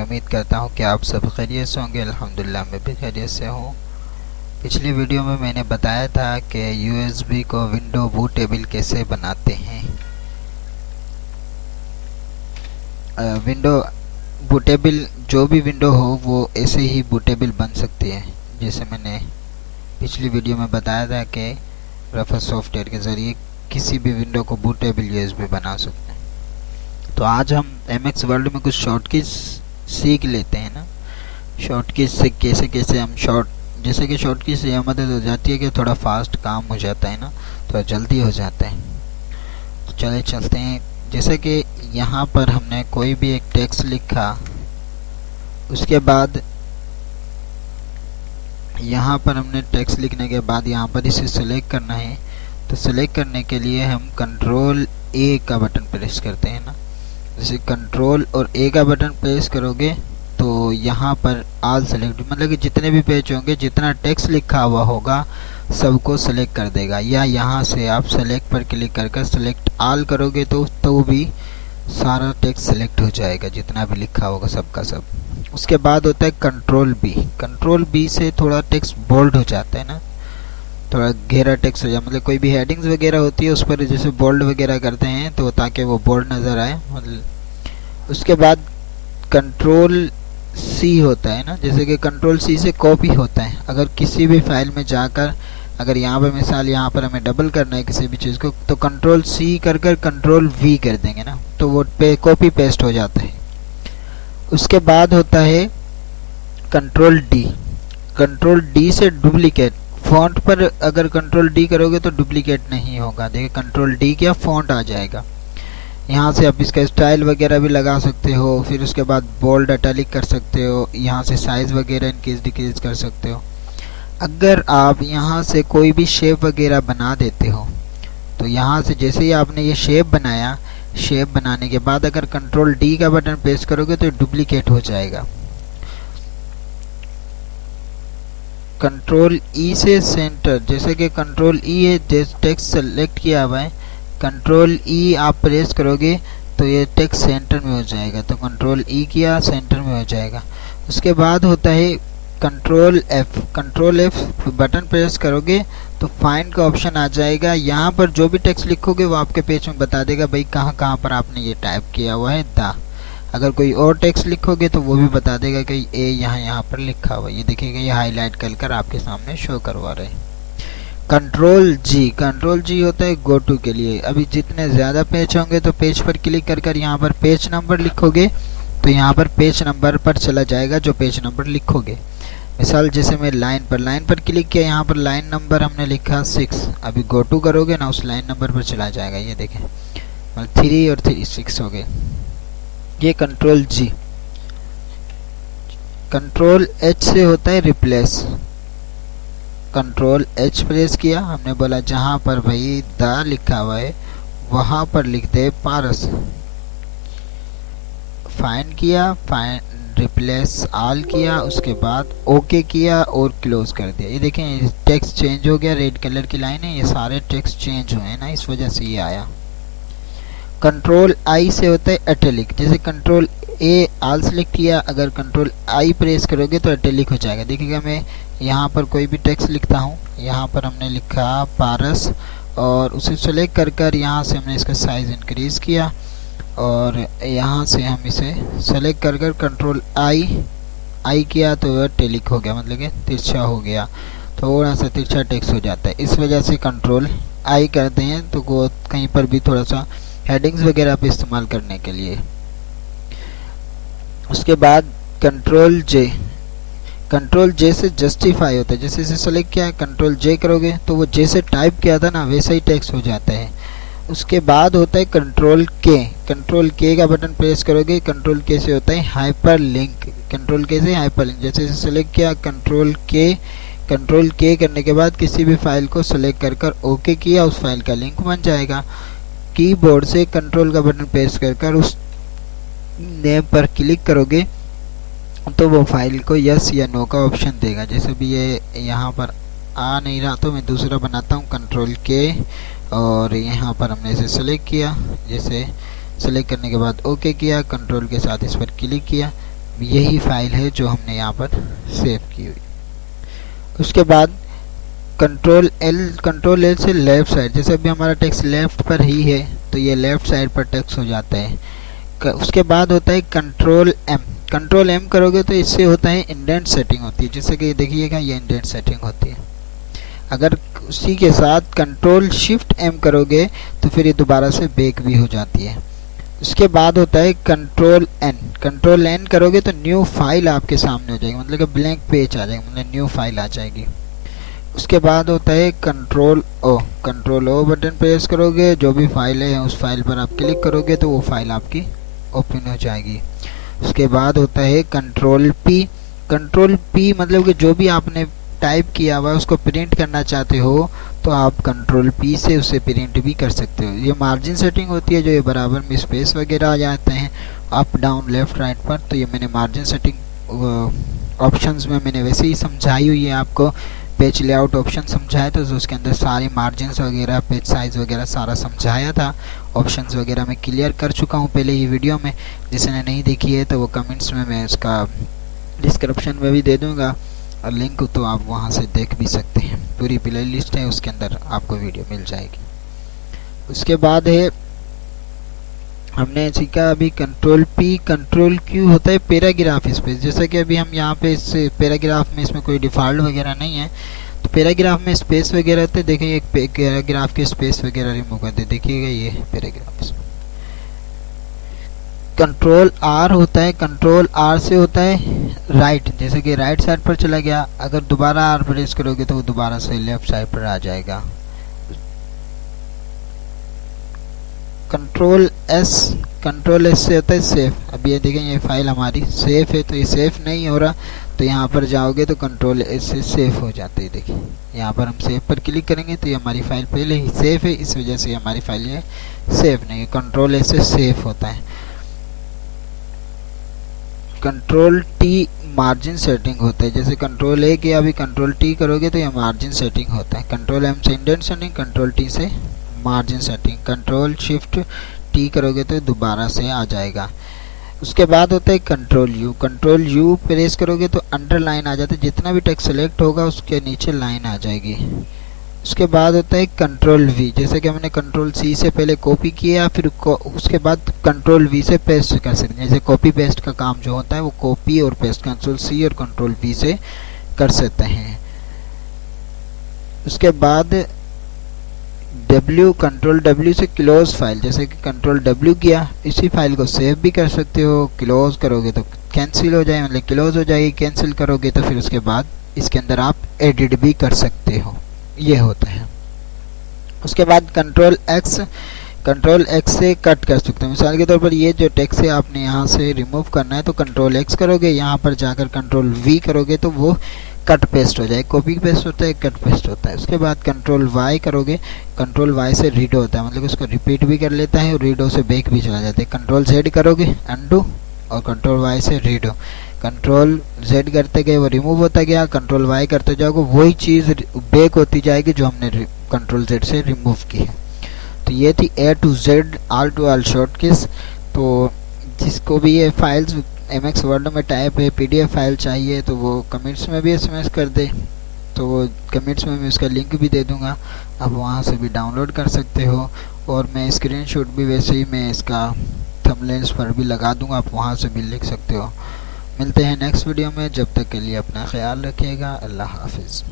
मैं उम्मीद करता हूँ कि आप सब खैरियत से होंगे। अल्हम्दुलिल्लाह मैं भी खैरियत से हूँ। पिछली वीडियो में मैंने बताया था कि यूएसबी को विंडो बूटेबल कैसे बनाते हैं। विंडो बूटेबल जो भी विंडो हो वो ऐसे ही बूटेबल बन सकती है, जैसे मैंने पिछली वीडियो में बताया था कि रफर सॉफ्टवेयर के ज़रिए किसी भी विंडो को बूटेबल यूएसबी बना सकते हैं। तो आज हम एमएक्स वर्ल्ड में कुछ शॉर्टकीज सीख लेते हैं ना। शॉर्टकीज से कैसे कैसे हम जैसे कि शॉर्टकीज से यह मदद हो जाती है कि थोड़ा फास्ट काम हो जाता है ना, थोड़ा जल्दी हो जाता है। तो चले चलते हैं। जैसे कि यहाँ पर हमने कोई भी एक टेक्स्ट लिखा, उसके बाद यहाँ पर हमने टेक्स्ट लिखने के बाद यहाँ पर इसे सेलेक्ट करना है। तो सेलेक्ट करने के लिए हम कंट्रोल ए का बटन प्रेस करते हैं ना। जैसे कंट्रोल और ए का बटन प्रेस करोगे तो यहाँ पर ऑल सेलेक्ट, मतलब कि जितने भी पेज होंगे, जितना टेक्स्ट लिखा हुआ होगा सबको सेलेक्ट कर देगा। या यहाँ से आप सेलेक्ट पर क्लिक कर सेलेक्ट ऑल करोगे तो भी सारा टेक्स्ट सेलेक्ट हो जाएगा, जितना भी लिखा होगा सबका सब। उसके बाद होता है कंट्रोल बी। कंट्रोल बी से थोड़ा टेक्स्ट बोल्ड हो जाता है ना, थोड़ा गहरा टेक्स्ट हो जाए, मतलब कोई भी हेडिंग्स वगैरह होती है उस पर जैसे बोल्ड वगैरह करते हैं तो ताकि वो बोल्ड नज़र आए, मतलब। उसके बाद कंट्रोल सी होता है ना, जैसे कि कंट्रोल सी से कॉपी होता है। अगर किसी भी फाइल में जाकर, अगर यहाँ पर मिसाल यहाँ पर हमें डबल करना है किसी भी चीज़ को, तो कंट्रोल सी कर कंट्रोल वी कर देंगे ना, तो वो कॉपी पेस्ट हो जाता है। उसके बाद होता है कंट्रोल डी। कंट्रोल डी से डुप्लीकेट। फॉन्ट पर अगर कंट्रोल डी करोगे तो डुप्लीकेट नहीं होगा। देखिए कंट्रोल डी किया, फॉन्ट आ जाएगा। यहाँ से आप इसका स्टाइल वगैरह भी लगा सकते हो। फिर उसके बाद बोल्ड इटैलिक कर सकते हो। यहाँ से साइज़ वगैरह इंक्रीज डिक्रीज कर सकते हो। अगर आप यहाँ से कोई भी शेप वगैरह बना देते हो तो यहाँ से जैसे ही आपने ये शेप बनाया, शेप बनाने के बाद अगर कंट्रोल डी का बटन प्रेस करोगे तो डुप्लीकेट हो जाएगा। कंट्रोल ई से सेंटर, जैसे कि कंट्रोल ई है, टेक्स्ट सेलेक्ट किया हुआ है, कंट्रोल ई आप प्रेस करोगे तो ये टेक्स्ट सेंटर में हो जाएगा। तो कंट्रोल ई किया, सेंटर में हो जाएगा। उसके बाद होता है control F. Control F button press करोगे तो फाइंड का ऑप्शन आ जाएगा। यहाँ पर जो भी टेक्स्ट लिखोगे वो आपके पेज में बता देगा भाई कहाँ कहाँ पर आपने ये टाइप किया हुआ है द। अगर कोई और टेक्स्ट लिखोगे तो वो भी बता देगा कि ए यहाँ पर लिखा हुआ है। ये देखिएगा, ये हाईलाइट कर आपके सामने शो करवा रहे हैं। कंट्रोल जी। कंट्रोल जी होता है गो टू के लिए। अभी जितने ज़्यादा पेज होंगे तो पेज पर क्लिक कर यहाँ पर पेज नंबर लिखोगे तो यहाँ पर पेज नंबर पर चला जाएगा जो पेज नंबर लिखोगे। मिसाल जैसे मैं लाइन पर क्लिक किया, यहाँ पर लाइन नंबर हमने लिखा 6। अभी गो टू करोगे ना उस लाइन नंबर पर चला जाएगा। ये देखें, मतलब 3 और 3 6 हो गए। ये कंट्रोल जी। कंट्रोल एच से होता है रिप्लेस। कंट्रोल एच प्रेस किया, हमने बोला जहाँ पर भाई द लिखा हुआ है वहाँ पर लिख दे पारस। फाइंड किया, रिप्लेस ऑल किया, उसके बाद ओके किया और क्लोज कर दिया। ये देखें टेक्स्ट चेंज हो गया, रेड कलर की लाइन है, ये सारे टेक्स्ट चेंज हुए हैं ना, इस वजह से ये आया। कंट्रोल आई से होता है इटैलिक। जैसे कंट्रोल ए ऑल सेलेक्ट किया, अगर कंट्रोल आई प्रेस करोगे तो इटैलिक हो जाएगा। देखिएगा मैं यहाँ पर कोई भी टेक्स्ट लिखता हूँ, यहाँ पर हमने लिखा पारस और उसे सेलेक्ट कर यहाँ से हमने इसका साइज़ इंक्रीज़ किया और यहाँ से हम इसे सेलेक्ट कर कंट्रोल आई किया तो वह इटैलिक हो गया, मतलब कि तिरछा हो गया, थोड़ा सा तिरछा टेक्स्ट हो जाता है। इस वजह से कंट्रोल आई करते हैं तो वो कहीं पर भी थोड़ा सा हेडिंग्स वगैरह पे इस्तेमाल करने के लिए। उसके बाद कंट्रोल जे। कंट्रोल जे से जस्टिफाई होता है। जैसे इसे सेलेक्ट किया, कंट्रोल जे करोगे तो वो जैसे टाइप किया था ना वैसा ही टेक्स्ट हो जाता है। उसके बाद होता है कंट्रोल के। कंट्रोल के का बटन प्रेस करोगे, कंट्रोल के से होता है हाइपर लिंक। कंट्रोल के से हाइपर लिंक। जैसे इसे सेलेक्ट किया, कंट्रोल के करने के बाद किसी भी फाइल को सेलेक्ट कर ओके किया, उस फाइल का लिंक बन जाएगा। कीबोर्ड से कंट्रोल का बटन प्रेस कर उस नेम पर क्लिक करोगे तो वो फाइल को यस या नो का ऑप्शन देगा। जैसे भी ये यहाँ पर आ नहीं रहा तो मैं दूसरा बनाता हूँ, कंट्रोल के और यहाँ पर हमने इसे सेलेक्ट किया। जैसे सेलेक्ट करने के बाद ओके किया, कंट्रोल के साथ इस पर क्लिक किया, यही फाइल है जो हमने यहाँ पर सेव की हुई। उसके बाद कंट्रोल एल से लेफ़्ट साइड, जैसे अभी हमारा टेक्स्ट लेफ़्ट पर ही है तो ये लेफ़्ट साइड पर टेक्स्ट हो जाता है। उसके बाद होता है कंट्रोल एम करोगे तो इससे होता है इंडेंट सेटिंग होती है, जैसे कि देखिएगा ये इंडेंट सेटिंग होती है। अगर उसी के साथ कंट्रोल शिफ्ट एम करोगे तो फिर ये दोबारा से बैक भी हो जाती है। उसके बाद होता है कंट्रोल एन करोगे तो न्यू फाइल आपके सामने हो जाएगी, मतलब कि ब्लैंक पेज आ जाएगा, मतलब न्यू फाइल आ जाएगी। उसके बाद होता है कंट्रोल ओ बटन प्रेस करोगे, जो भी फाइल है उस फाइल पर आप क्लिक करोगे तो वो फाइल आपकी ओपन हो जाएगी। उसके बाद होता है कंट्रोल पी मतलब कि जो भी आपने टाइप किया हुआ है उसको प्रिंट करना चाहते हो तो आप कंट्रोल पी से उसे प्रिंट भी कर सकते हो। ये मार्जिन सेटिंग होती है, जो ये बराबर में स्पेस वगैरह आ जाते हैं अप डाउन लेफ्ट राइट पर, तो ये मैंने मार्जिन सेटिंग ऑप्शंस में मैंने वैसे ही समझाई हुई है आपको। पेज लेआउट ऑप्शन समझाया था तो उसके अंदर सारे मार्जिन्स वगैरह, पेज साइज़ वगैरह सारा समझाया था। ऑप्शंस वगैरह मैं क्लियर कर चुका हूँ पहले ही वीडियो में, जिसने नहीं देखी है तो वो कमेंट्स में मैं उसका डिस्क्रिप्शन में भी दे दूँगा और लिंक तो आप वहाँ से देख भी सकते हैं। पूरी प्ले लिस्ट है, उसके अंदर आपको वीडियो मिल जाएगी। उसके बाद है हमने सीखा अभी कंट्रोल क्यू होता है पैराग्राफ स्पेस। जैसा कि अभी हम यहाँ पे इस पैराग्राफ में इसमें कोई डिफ़ॉल्ट वगैरह नहीं है तो पैराग्राफ में स्पेस वगैरह होते हैं। देखिए एक पैराग्राफ के स्पेस वगैरह रिमूव कर दे, देखिएगा ये पैराग्राफ। कंट्रोल आर होता है, कंट्रोल आर से होता है राइट, जैसे कि राइट साइड पर चला गया। अगर दोबारा आर प्रेस करोगे तो वो दोबारा से लेफ्ट साइड पर आ जाएगा। कंट्रोल एस से होता है सेव। अब ये देखें ये फाइल हमारी सेव है, तो ये सेव नहीं हो रहा तो यहाँ पर जाओगे तो कंट्रोल एस से सेव हो जाते हैं। देखिए यहाँ पर हम सेव पर क्लिक करेंगे तो ये हमारी फाइल पहले ही सेव है, इस वजह से हमारी फाइल ये सेव नहीं है। कंट्रोल एस से सेव होता है। कंट्रोल टी मार्जिन सेटिंग होता है, जैसे कंट्रोल ए किया अभी कंट्रोल टी करोगे तो ये मार्जिन सेटिंग होता है। कंट्रोल एम से इंडेंट सेटिंग, कंट्रोल टी से margin setting, control shift T करोगे तो दोबारा से आ जाएगा। उसके बाद होता है कंट्रोल यू प्रेस करोगे तो अंडरलाइन आ जाता है, जितना भी टेक्स्ट सेलेक्ट होगा उसके नीचे लाइन आ जाएगी। उसके बाद होता है कंट्रोल वी, जैसे कि हमने कंट्रोल सी से पहले कॉपी किया फिर उसके बाद कंट्रोल वी से पेस्ट कर सकते हैं। जैसे कॉपी पेस्ट का काम जो होता है वो कॉपी और पेस्ट कंट्रोल सी और कंट्रोल वी से कर सकते हैं। उसके बाद कंट्रोल डब्ल्यू से क्लोज फाइल, जैसे कि कंट्रोल डब्ल्यू किया इसी फाइल को सेव भी कर सकते हो। क्लोज करोगे तो कैंसिल हो जाए, मतलब क्लोज हो जाएगी। कैंसिल करोगे तो फिर उसके बाद इसके अंदर आप एडिट भी कर सकते हो, ये होता है। उसके बाद कंट्रोल एक्स से कट कर सकते हो। मिसाल के तौर पर ये जो टेक्स्ट है आपने यहाँ से रिमूव करना है तो कंट्रोल एक्स करोगे, यहाँ पर जाकर कंट्रोल वी करोगे तो वो कट पेस्ट हो जाए। कॉपी पेस्ट होता है, कट पेस्ट होता है। उसके बाद कंट्रोल वाई करोगे, कंट्रोल वाई से रीडो होता है, मतलब उसको रिपीट भी कर लेता है और रीडो से बैक भी चला जाता है। कंट्रोल जेड करोगे अंडू और कंट्रोल वाई से रीडो। कंट्रोल जेड करते गए वो रिमूव होता गया, कंट्रोल वाई करते जाओगे वही चीज़ बैक होती जाएगी जो हमने कंट्रोल जेड से रिमूव की है। तो ये थी A to Z all to all shortcuts. तो जिसको भी ये फाइल्स MX वर्ड में टाइप है, PDF फाइल चाहिए तो वो कमेंट्स में भी SMS कर दे, तो वो कमेंट्स में मैं उसका लिंक भी दे दूंगा, आप वहाँ से भी डाउनलोड कर सकते हो। और मैं स्क्रीनशॉट भी वैसे ही मैं इसका थंबनेल्स पर भी लगा दूंगा, आप वहाँ से भी लिख सकते हो। मिलते हैं नेक्स्ट वीडियो में, जब तक के लिए अपना ख्याल रखिएगा। अल्लाह हाफिज़।